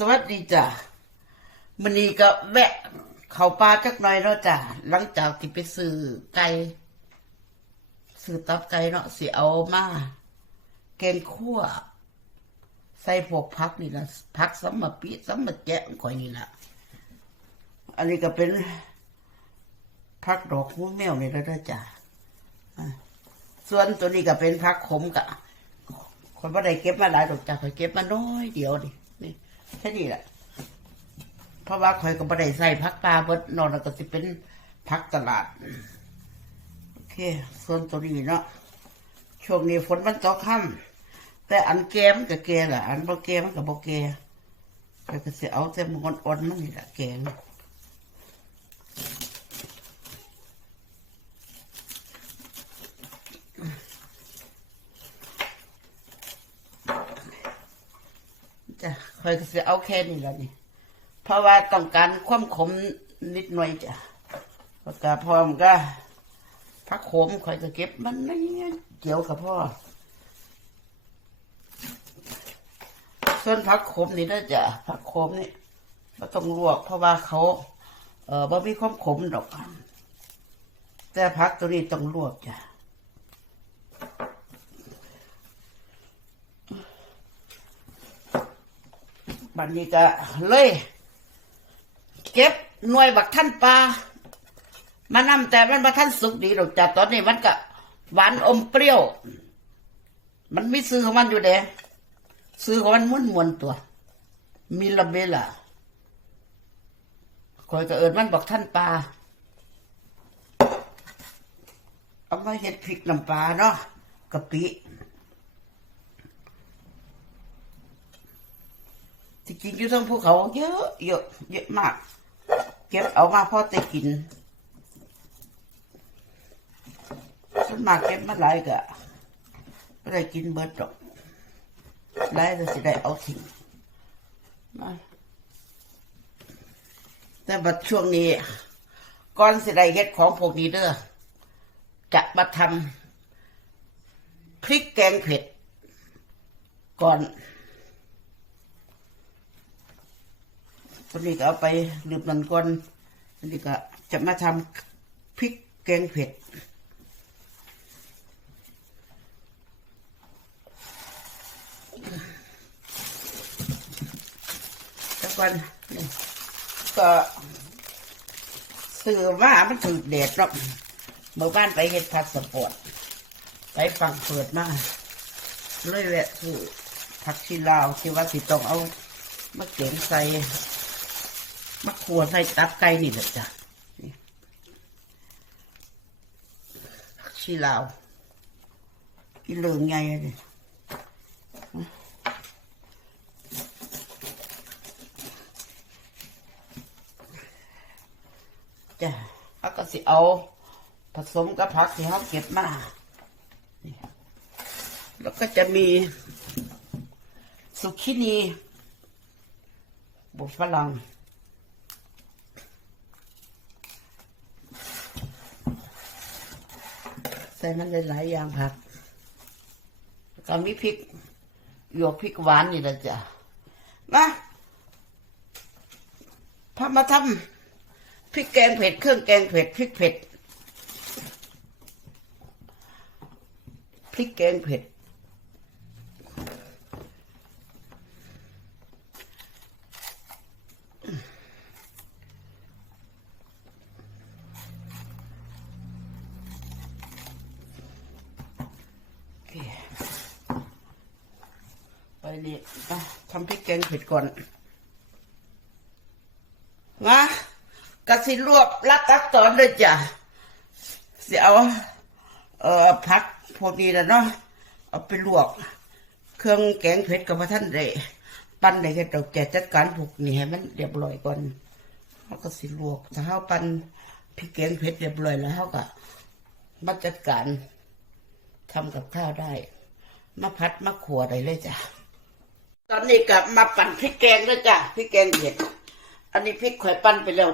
สวัสดีจ้ะมันนี้ก็แวะ เขาป่าจักหน่อยเนาะจ้ะหลังจากที่ไปซื้อไก่ซื้อตับไก่เนาะสิเอามาแกงคั่ว ใส่พวกผักนี่ละผักสัมมาปีสัมมาแจะข่อยนี่ละอันนี้ก็เป็นผักดอกหูแมวนี่แล้วเด้อจ้ะส่วนตัวนี้ก็เป็นผักขมกะคนบ่าได้เก็บมาหลายดอกจ้ะข่อยเก็บมาน้อยเดียวนี่นี่ แค่นี้แหละเพราะว่าข่อยก็บ่ได้ใส่ผักปลาเบิดนอนแล้วก็สิเป็นผักตลาด โอเค ส่วนตัวนี้เนาะช่วงนี้ฝนมันตกค่ำแต่อันแก่มันก็แก่แหละอันบ่แกมันก็บ่แก่ข่อยก็สิเอาแต่มันอ่อนๆมันนี่แหละแกงจ้ะ อยก็สิเอาแค่นี้แหละนี่ เพราะว่าต้องการความขมนิดหน่อยจ้ะแล้วก็พร้อมก็ผักขมข่อยก็เก็บมันนี่เกี่ยวกับพ่อ ส่วนผักขมนี่นะจ้ะผักขมนี่ก็ต้องลวก เพราะว่าเขา เออบ่มีความขมดอก แต่ผักตัวนี้ต้องลวกจ้ะ บัดนี้ก็เลย เก็บหน่วยบักท่านปลามานำแต่มันมาท่านสุกดีหรอกจ้ะตอนนี้มันก็หวานอมเปรี้ยว มันมีซื้อของมันอยู่เด้ซื้อของมันม้วนมวนๆตัว มีละเบล่ะคอยก็เอิญมันบอกท่านปลาเอามาเห็ดพริกน้ำปลาเนาะกะปิ ที่กินอยู่ทั้งภูเขาเยอะเยอะเยอะมาก เก็บเอามาพอแต่กินส่วนมาเก็บมาหลายก็ไม่ได้กินเบิดหรอกหลายก็สิได้เอาทิ้งมาแต่บัดช่วงนี้ก่อนสิได้เฮ็ดของพวกนี้เด้อจะมาทำพริกแกงเผ็ดก่อน วนี้ก็เอาไปลืมมันก่อนตัวนี้ก็จะมาทำพริกแกงเผ็ดแล้วก่อนก็ซื้อมามันถือเด็ดหรอกเมื่อบ้านไปเฮ็ดพาสปอร์ตไปฟังเปิดมาเลยแหละคือผักชีลาวที่ว่าสิต้องเอามาเก็งใส่ มะขัวใส่ตับไก่นี่แหละจ้ะนี่ผักชีลาวกินเหลืองไงเลยจ้ะแล้วก็สิเอาผสมกับผักที่เขาเก็บมา แล้วก็จะมีสุกินีบุฝรั่ง ใส่มันหลายๆอย่างผักก็มีพริกหยวกพริกหวานนี่ละจ้ะมาพามาทำพริกแกงเผ็ดเครื่องแกงเผ็ดพริกเผ็ดพริกแกงเผ็ด นี่ทำพริกแกงเผ็ดก่อนมากระสิลวกลัดตักตอนเลยจ้ะเสียเอาเอ่อผักพวกนี้แล้วเนาะเอาไปลวก เครื่องแกงเผ็ดกับพระท่านได้ปั้นได้แค่ดอกแก่จัดการผูกนี่ให้มันเรียบร้อยก่อนแล้วก็สิลวกถ้าเขาปั้นพริกแกงเผ็ดเรียบร้อยแล้วเขาก็มาจัดการทำกับข้าวได้มาพัดมาขัวได้เลยจ้ะ ตอนนี้กับมาปั่นพริกแกงแล้วจ้ะพริกแกงเผ็ด อันนี้พริกข่อยปั้นไปแล้ว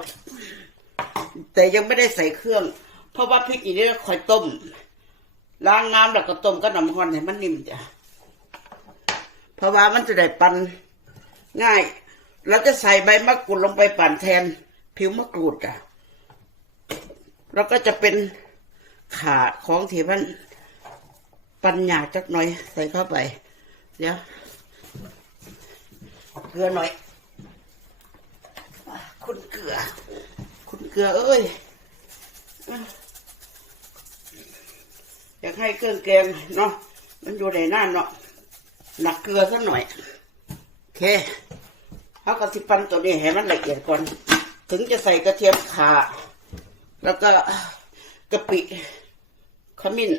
แต่ยังไม่ได้ใส่เครื่อง เพราะว่าพริกอันนี้ข่อยต้ม ล้างน้ำแล้วก็ต้มก็น้ำร้อนให้มันนิ่มจ้ะเพราะว่ามันจะได้ปั่นง่ายเราจะใส่ใบมะกรูดลงไปปั่นแทน ผิวมะกรูดจ้ะแล้วก็จะเป็นขาของที่มันปัญญาจักหน่อยใส่เข้าไป เดี๋ยว เกลือหน่อย คุณเกลือ คุณเกลือเอ้ยอยากให้เครื่องแกงเนาะมันอยู่ในน้าเนาะหนักเกลือสักหน่อยโอเคเอากระสิปันตัวนี้ให้มันละเอียดก่อน ถึงจะใส่กระเทียมขา แล้วก็กะปิขมิ้น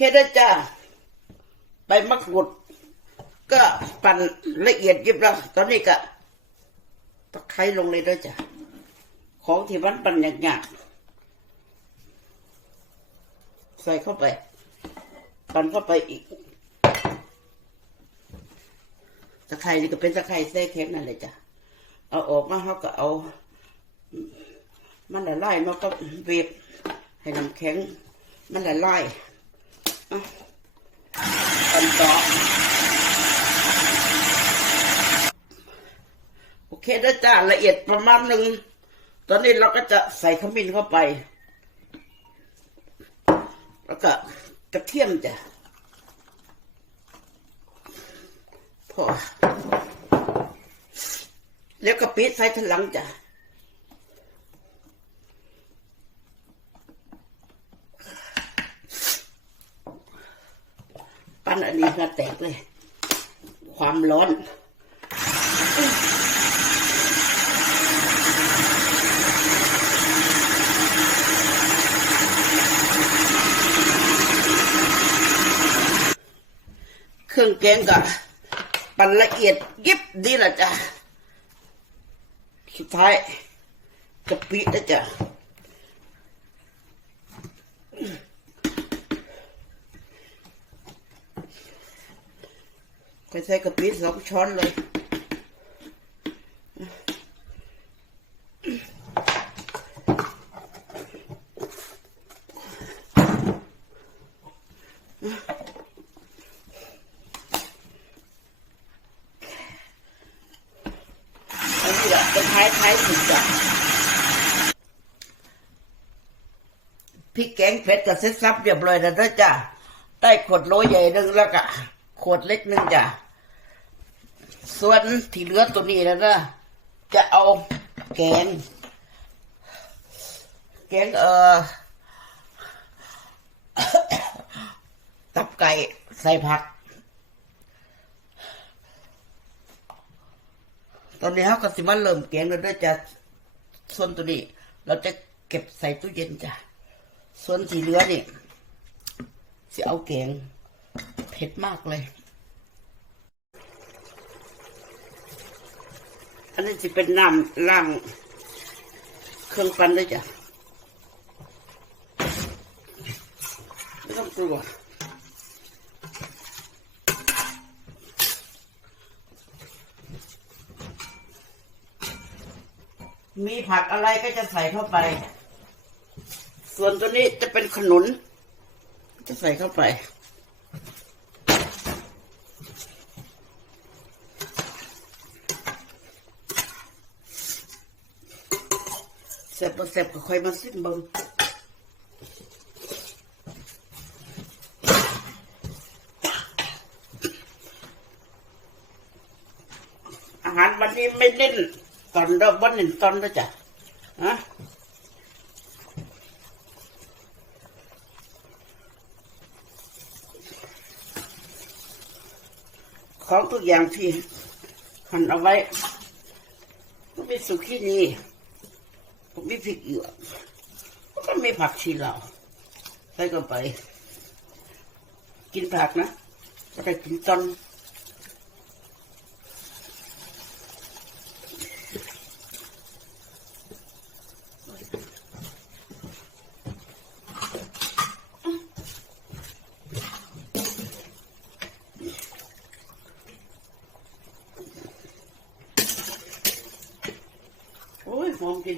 ค่ได้จ้าใบมะกรูดก็ปั่นละเอียดยิบแล้ว ตอนนี้ก็ตะไคร้ลงเลยด้วยจ้ะ ของที่มันปั่นหยาบๆใส่เข้าไป ปั่นเข้าไปอีกตะไคร้นี่ก็เป็นตะไคร้แท้แข็งนั่นเลยจ้ะ เอาออกมาเขาก็เอา มันละลายมันก็เวฟให้น้ำแข็ง มันละลาย อะปั่นต่อ โอเคนะจ้าละเอียดประมาณหนึ่ง ตอนนี้เราก็จะใส่ขมิ้นเข้าไป แล้วก็กระเทียมจ้ะพอแล้วก็ปิดใส่ทีหลังจ้ะ ปั้นอันนี้ก็แตกเลย ความร้อน เครื่องแกงก็ปั่นละเอียดยิบดีละจ้ะสุดท้ายกะปินะจ้ะไปใส่กะปิสองช้อนเลย อันนี้แหละเป็นท้ายสุดจ้ะพริกแกงเผ็ดกับเซ็ตซับเรียบร้อยแล้วนะจ้ะได้ขวดโลใหญ่หนึ่งแล้วก็ขวดเล็กหนึ่งจ้ะส่วนที่เหลือตัวนี้แล้วนะจะเอาแกง แกงเอ่อตับไก่ใส่ผัก ตอนนี้เขาก็สิมาเริ่มแกงแล้วด้วยจ้ะส่วนตัวนี้ เราจะเก็บใส่ตู้เย็นจ้ะส่วนที่เหลือนี่จะเอาแกงเผ็ดมากเลย อันนี้จะเป็นน้ำล้างเครื่องปั้นด้วยจ้ะไม่ต้องกลัว มีผักอะไรก็จะใส่เข้าไป ส่วนตัวนี้จะเป็นขนุน จะใส่เข้าไป เสร็จพอเสร็จก็ค่อยมาสิ้นบงอาหารวันนี้ไม่เน้น ตอนเริ่มวันหนึ่งตอนแล้วจ้ะฮะของทุกอย่างที่หันเอาไว้ก็มีสุกี้นี่ผมมีพริกหยวกแล้วก็มีผักชีเหลาใส่เข้าไป กินผักนะก็ได้กินตอน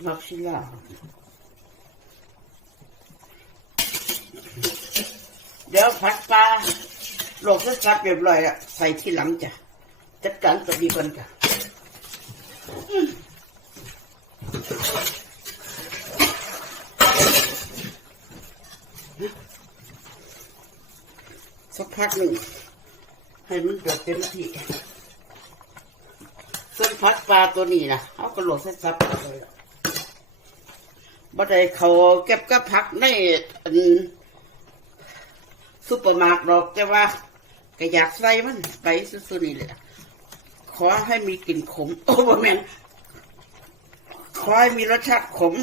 หอ มกินผักชีลาวเดี๋ยวผัดปลาโลกสับเรียบร้อยแล้วใส่ที่หลังจ้ะ จัดการตัวนี้ก่อนจ้ะสักพักหนึ่งให้มันเดือดเต็มที่ส่วนผัดปลาตัวนี้นะเอากระโหลกเส้นซับไปเลย บ่ได้เขาเก็บกับผักในอันซุปเปอร์มาร์เกดอกแต่ว่าก็อยากใส่มันไปซื่อๆนี่แหละขอให้มีกลิ่นขม โอ้บ่แม่นขอให้มีรสชาติขม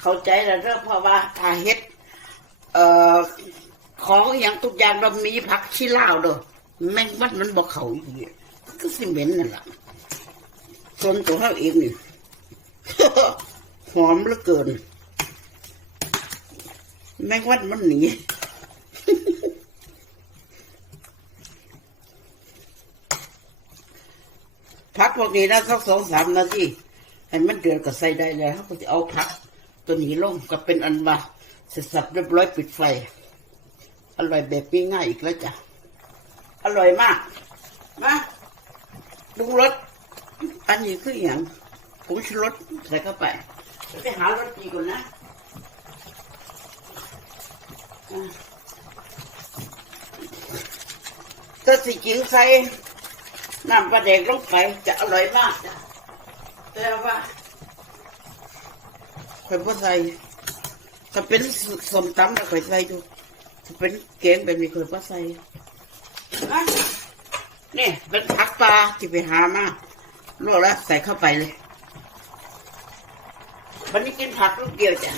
เข้าใจแล้วเรื่องเพราะว่าถ้าเฮ็ด เอ่อของอย่างทุกอย่างเรามีผักชีลาวด้อแมงมันมันบอกเขาอีกก็สิเหม็นนั่นแหละ ส่วนตัวเขาเองนี่หอมเหลือเกิน แมงวันมันหนีพักพวกนี้นะสักสองสามนาทีให้มันเดือดก็ใส่ได้แล้วเขาก็จะเอาพัก ตัวนี้ลงก็เป็นอันว่าเสร็จสับเรียบร้อยปิดไฟ อร่อยแบบง่ายๆอีกแล้วจ้ะ อร่อยมาก มาดูรส อันนี้คืออย่างผมชูรสใส่เข้าไปไปหารสดีก่อนนะอะถ้าสิจิงใส่น้ำปลาแดกลงไปจะอร่อยมากจ้ะแต่ว่าข่อยบ่ใส่ถ้าเป็นสมตำก็ข่อยใส่อยู่ถ้าเป็นแกงแบบนี้ข่อยบ่ใส่อะนี่เป็นผักปลาที่ไปหามา โลล้วใส่เข้าไปเลย วันนี้กินผักลูกเดียวจ้ะ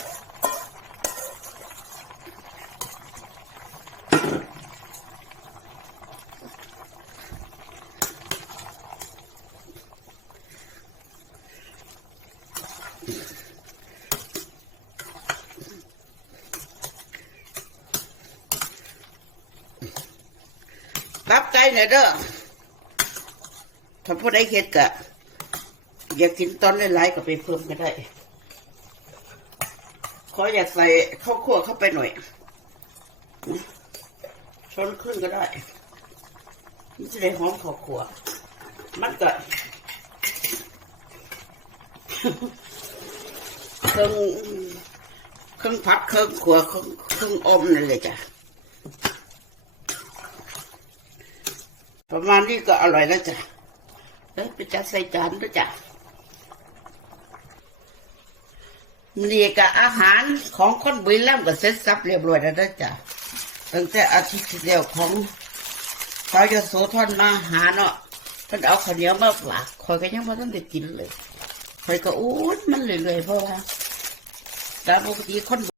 รับใจหน่อยเด้อถ้าผู้ใดเฮ็ดกะ อยากกินตอนหลายๆก็ไปเพิ่มก็ได้ ขออยากใส่ข้าวคั่วเข้าไปหน่อยนะช้อนขึ้นก็ได้มันจะได้หอมข้าวคั่วมันก็เครื่องเครื่องผัดเครื่องขัวเครื่องเครื่องอมนั่นเลยจ้ะประมาณนี้ก็อร่อยแล้วจ้ะเอ้ยไปจัดใส่จานด้วยจ้ะ นี่ก็อาหารของคนบุรีรัมย์ก็เสร็จสับเรียบร้อยแล้วนะจ้ะตั้งแต่อาทิตย์ที่แล้วของเขาจะโสธรมาหาเนาะเพิ่นเอาข้าวเหนียวมาฝากคอยก็ยังไม่ต้องได้กินเลยคอยก็อู้มันเรื่อยๆเพราะว่าแต่ปกติคน